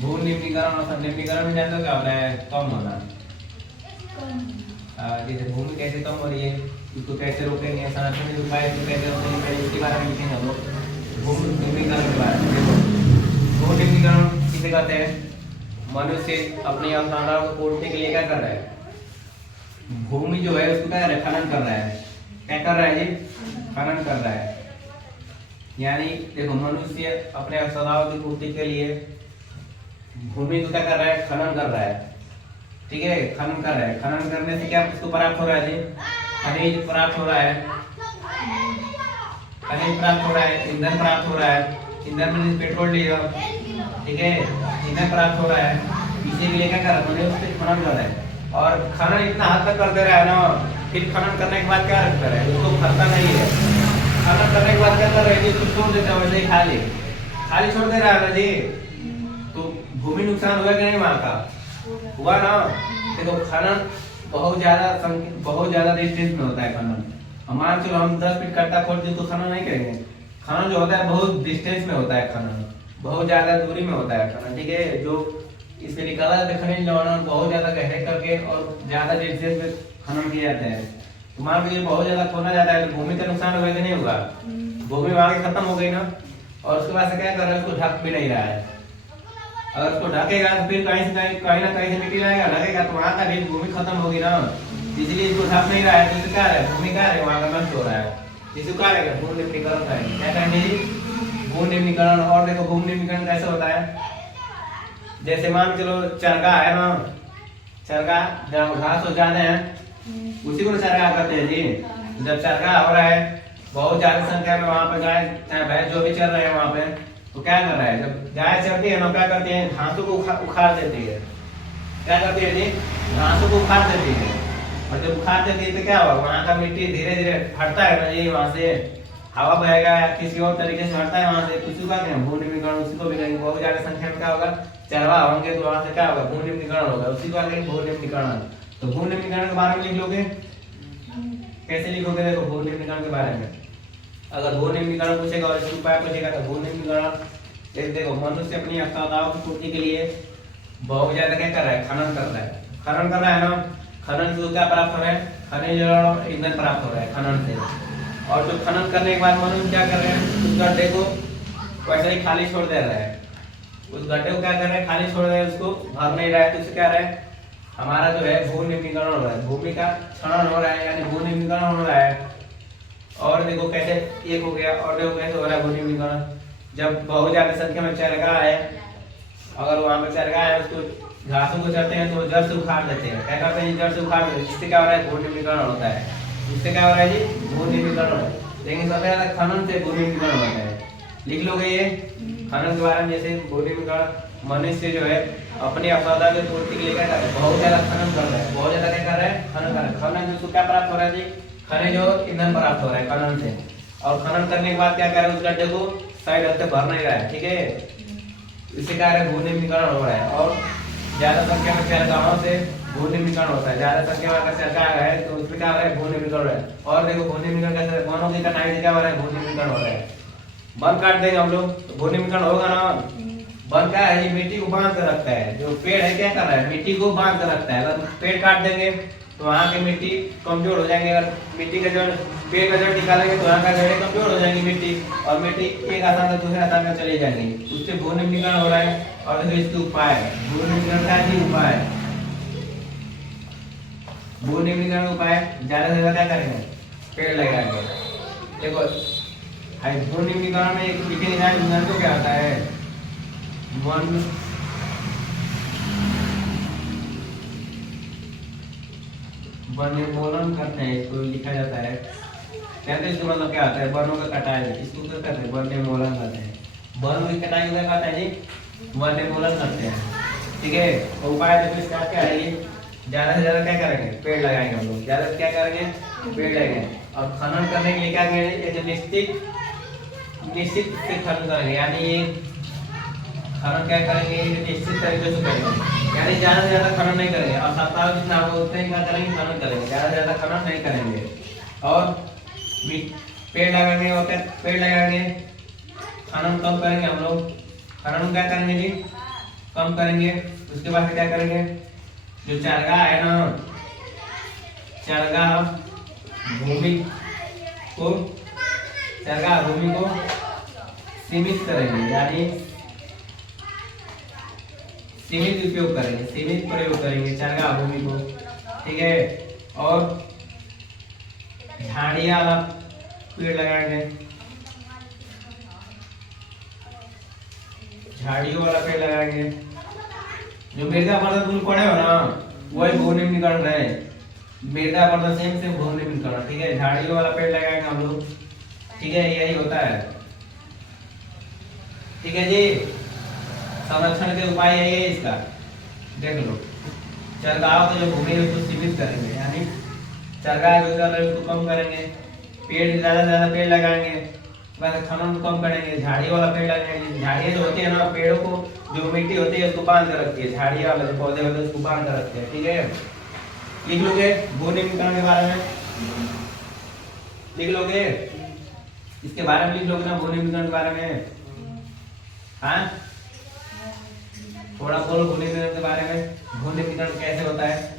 भू निम्नीकरण और निम्नीकरण में जानते हो क्या होता है? कम होना। जैसे भूमि कैसे कम हो रही है, इसको कैसे रोकेंगे, संरक्षण के उपाय तो कैसे होते हैं, पहले इसके बारे में लिखेंगे हम लोग। भूमि निम्नीकरण के बारे में देखो, भू निम्नीकरण किसे कहते हैं? मनुष्य अपनी आवश्यकताओं को पूर्ति के लिए क्या कर रहा है? भूमि जो है उसको क्या कर रहा है? खनन कर रहा है। क्या कर रहा है जी? खनन कर रहा है। यानी देखो, मनुष्य अपने आवश्यकताओं की पूर्ति के लिए भूमि को क्या कर रहा है? खनन कर रहा है। ठीक है, खनन कर रहा है। खनन करने से क्या उसको प्राप्त हो रहा है जी? खनिज प्राप्त हो रहा है। खनिज प्राप्त हो रहा है, ईंधन प्राप्त हो रहा है। ईंधन में पेट्रोल डीजल, ठीक है, ईंधन प्राप्त हो रहा है। इसी के लिए क्या कर रहा है? उससे खनन कर रहा है। और खनन इतना हद तक कर दे रहा है ना, फिर खनन करने के बाद क्या कर रहा है? उसको फंसता नहीं है। खनन करने के बाद क्या कर रहा है जी? उसको छोड़ देता है वैसे ही, खाली खाली छोड़ दे रहा है ना जी। तो भूमि नुकसान हुआ कि नहीं वहां का? हुआ ना। देखो, खनन बहुत ज्यादा डिस्टेंस में होता है खनन। मान चलो हम 10 फीट कट्टा खोद दें तो खनन नहीं करेंगे। खनन जो होता है बहुत डिस्टेंस में होता है। खनन बहुत ज्यादा दूरी में होता है खनन, ठीक है। जो इससे निकाला जाता है खनिज लवण बहुत ज्यादा गहरे करके और ज्यादा डिस्टेंस में खनन किए जाते हैं। तो मान लीजिए बहुत ज्यादा खोना जाता है तो भूमि का नुकसान होगा कि नहीं होगा? भूमि वहां की खत्म हो गई ना। और उसके बाद से क्या कर रहा है? उसको ढक भी नहीं रहा है। अगर उसको ढकेगा तो फिर कहीं ना कहीं से मिट्टी लगेगा, ढकेगा तो वहां का भी भूमि खत्म होगी ना। इसलिए इसको ढक नहीं रहा है तो इससे क्या है? भूमि क्या है? वहां का नष्ट हो रहा है। इसको क्या है? भू निम्नीकरण करेंगे। क्या करेंगे जी? भू निम्नीकरण। और देखो, भू निम्नीकरण कैसे होता है? जैसे मान चलो चरगा है ना, चरगा जब घास हो जाते हैं उसी को चरगा कहते हैं जी। जब चरगा हो रहा है बहुत ज्यादा संख्या में, वहां पे गाय चाहे भैंस जो भी चल रहे हैं वहां पे, तो क्या कर रहा है? जब गाय चलती है ना, क्या करती है? घासों को उखाड़ देती है। क्या करती है जी? घासों को उखाड़ देती है। और जब उखाड़ देती है तो क्या होगा? वहां का मिट्टी धीरे धीरे हटता है ना जी। वहां से हवा बहेगा या किसी और तरीके से हटता है वहां से, उसी का क्या भू निम्नीकरण, उसी को भी कहेंगे। बहुत ज्यादा संख्या में क्या होगा? चरवा होंगे तो वहां से क्या होगा? भू निम्नीकरण होगा। उसी को कहेंगे भू निम्नीकरण। तो भू निम्नीकरण के बारे में लिख लोगे, कैसे लिखोगे? देखो, भू निम्नीकरण के बारे में अगर भू निम्नीकरण पूछेगा और इसके उपाय पूछेगा तो भू निम्नीकरण देखो, मनुष्य अपनी आवश्यकताओं की पूर्ति के लिए बहुत ज्यादा क्या कर रहा है? खनन कर रहा है। खनन कर रहा है ना। खनन से क्या प्राप्त हो रहा है? खनिज और ईंधन प्राप्त हो रहा है खनन से। और जो खनन करने के बाद मनुष्य क्या कर रहे हैं? उस गड्ढे को वैसे ही खाली छोड़ दे रहा है। उस गड्ढे को क्या कर रहे हैं? खाली छोड़ रहे हैं, उसको भर नहीं रहा है। तो इससे क्या रहा है? हमारा जो है भू निम्नीकरण हो रहा है, भूमि का क्षरण हो रहा है, यानी भू निम्नीकरण हो रहा है। और देखो कैसे एक हो गया। और देखो कैसे हो रहा है भू निम्नीकरण? जब बहुत ज्यादा संख्या में चरगा है, अगर वहां पर चरगा है उसको घासों को चरते हैं तो जड़ से उखाड़ देते हैं। क्या करते हैं? जड़ से उखाड़ देते हैं। जिससे क्या हो रहा है? भू निम्नीकरण होता है। इससे क्या हो रहा है जी? भू निम्नीकरण। लेकिन सबसे ज्यादा खनन से भू निम्नीकरण होता है। लिख लोगे ये खनन के बारे में। जैसे भू निम्नीकरण, मनुष्य जो है अपनी आवश्यकता की पूर्ति के लिए क्या कर रहा है? बहुत ज्यादा खनन कर रहा है। बहुत ज्यादा क्या कर रहा है? खनन कर रहा है। खनन से उसको क्या प्राप्त हो रहा है जी? खनिज और ईंधन प्राप्त हो रहा है खनन से। और खनन करने के बाद क्या कर रहा है? उस गड्ढे को सही ढंग से भर नहीं रहा है, ठीक है। इससे क्या है? भू निम्नीकरण हो रहा है। और ज्यादा संख्या में चरगाहों से भू निम्नीकरण होता है। ज्यादा संख्या में अगर चरगा है तो उसमें क्या हो रहा है? भू निम्नीकरण हो रहा है। और देखो, भू निम्नीकरण कैसे? वनों की कटाई से क्या हो रहा है? भू निम्नीकरण हो रहा है। वन काट देंगे हम लोग तो भू निम्नीकरण होगा ना। वन क्या है? ये मिट्टी को बांध कर रखता है। जो पेड़ है क्या कर रहा है? मिट्टी को बांध कर रखता है। अगर पेड़ काट देंगे तो वहाँ की मिट्टी कमजोर हो जाएंगे। अगर मिट्टी का जड़, पेड़ का जड़ निकालेंगे तो वहाँ का जड़ें कमजोर हो जाएंगी मिट्टी, और मिट्टी एक स्थान से दूसरे स्थान में चली जाएंगी। उससे भू निम्नीकरण हो रहा है। और देखो इसके उपाय, भू निम्नीकरण का ही उपाय, भू निम्नीकरण का उपाय ज्यादा से ज्यादा क्या करेंगे? पेड़ लगाएंगे। देखो, भू निम्नीकरण में एक लिखे निशान तो क्या आता है? वन वन्यमूलन करते हैं, इसको लिखा जाता है। कहते हैं इसका मतलब क्या आता है? वनों का कटाई, इसको क्या कहते हैं? वन्यमूलन करते हैं। वनों की कटाई को क्या कहते हैं जी? वन्यमूलन करते हैं, ठीक है। और उपाय देखो इसका क्या है? ये ज्यादा से ज्यादा क्या करेंगे? पेड़ लगाएंगे हम लोग। ज्यादा क्या करेंगे? पेड़ लगाएंगे। और खनन करने के लिए क्या करेंगे? निश्चित से खनन करेंगे। यानी ये खनन क्या करेंगे? निश्चित तरीके से करेंगे। यानी ज्यादा से ज्यादा खनन नहीं करेंगे। और सप्ताह जितना होगा उतना ही क्या करेंगे? खनन करेंगे। ज्यादा से ज्यादा खनन नहीं करेंगे। और पेड़ लगाएंगे। और पेड़ लगाएंगे। खनन कब करेंगे हम लोग? खनन क्या करेंगे जी? कम करेंगे। उसके बाद क्या करेंगे, जो चरगाह है ना, चरगाह भूमि को चरगाह भूमि को सीमित करेंगे, यानी सीमित उपयोग करेंगे, सीमित प्रयोग करेंगे चरगाह भूमि को, ठीक है। और झाड़ियाँ वाला पेड़ लगाएंगे, झाड़ियों वाला पेड़ लगाएंगे। जो मृदा अपरदन तुम पढ़े हो ना, वही भू निम्नीकरण है। मृदा अपरदन सेम भू निम्नीकरण, ठीक है। झाड़ियों वाला पेड़ लगाएंगे हम लोग, ठीक है, यही होता है, ठीक है जी। संरक्षण के उपाय यही है इसका, देख लो। चरगाह को जो भूमि है उसको सीमित करेंगे, यानी चरगाह जो कर रहे हैं उसको कम करेंगे, पेड़ ज्यादा से ज्यादा पेड़ लगाएंगे, वैसे खनन को कम करेंगे, झाड़ी वाला पेड़ लगाएंगे। झाड़ियाँ जो होती है ना, पेड़ों को जो मिट्टी होती है उसको बांध कर रखती है, झाड़ी वाले जो पौधे होते हैं उसको बांध कर रखते हैं, ठीक है। लिख लोगे भू निम्नीकरण के बारे में, लिख लोगे, इसके बारे में लिख लोगे ना, भू निम्नीकरण के बारे में। हाँ, थोड़ा बोलो भू निम्नीकरण के बारे में, भू निम्नीकरण कैसे होता है।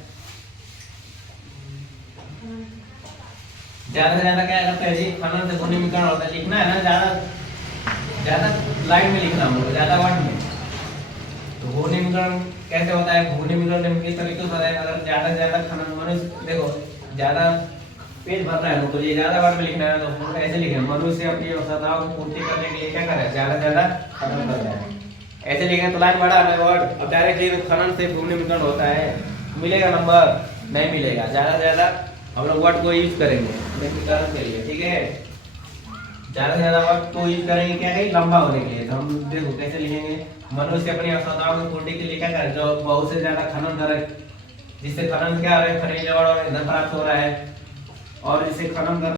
ज्यादा से ज्यादा क्या करते हैं जी, खनन से भू निम्नीकरण होता है। लिखना है ना, ज्यादा ज्यादा लाइन में लिखना होगा, ज्यादा वर्ड में। तो भू निम्नीकरण कैसे होता है, भू निम्नीकरण निम्नलिखित तरीके से होता है। अगर ज्यादा से ज्यादा खनन, मनुष्य देखो ज्यादा पेज भरना है तो ये ज्यादा वर्ड में लिखना है, तो ऐसे लिखे, मनुष्य अपनी आवश्यकताओं को पूर्ति करने के लिए क्या करे, ज्यादा से ज्यादा खनन कर रहा है, ऐसे लिखे तो लाइन बड़ा है वर्ड। अब डायरेक्टली खनन से भू निम्नीकरण होता है, मिलेगा नंबर, नहीं मिलेगा। ज्यादा से ज्यादा हम लोग वर्ड को यूज करेंगे निम्नीकरण के लिए, ठीक है। ज्यादा से ज्यादा वर्ड को यूज करेंगे क्या है, लंबा होने के लिए। तो हम देखो कैसे लिखेंगे, मनुष्य अपनी आवश्यकताओं की पूर्ति के लिए क्या करे, जो बहुत से ज्यादा खनन करे, जिससे खनन क्या हो रहा है, खनिज और ईंधन प्राप्त हो रहा है, और जिससे खनन कर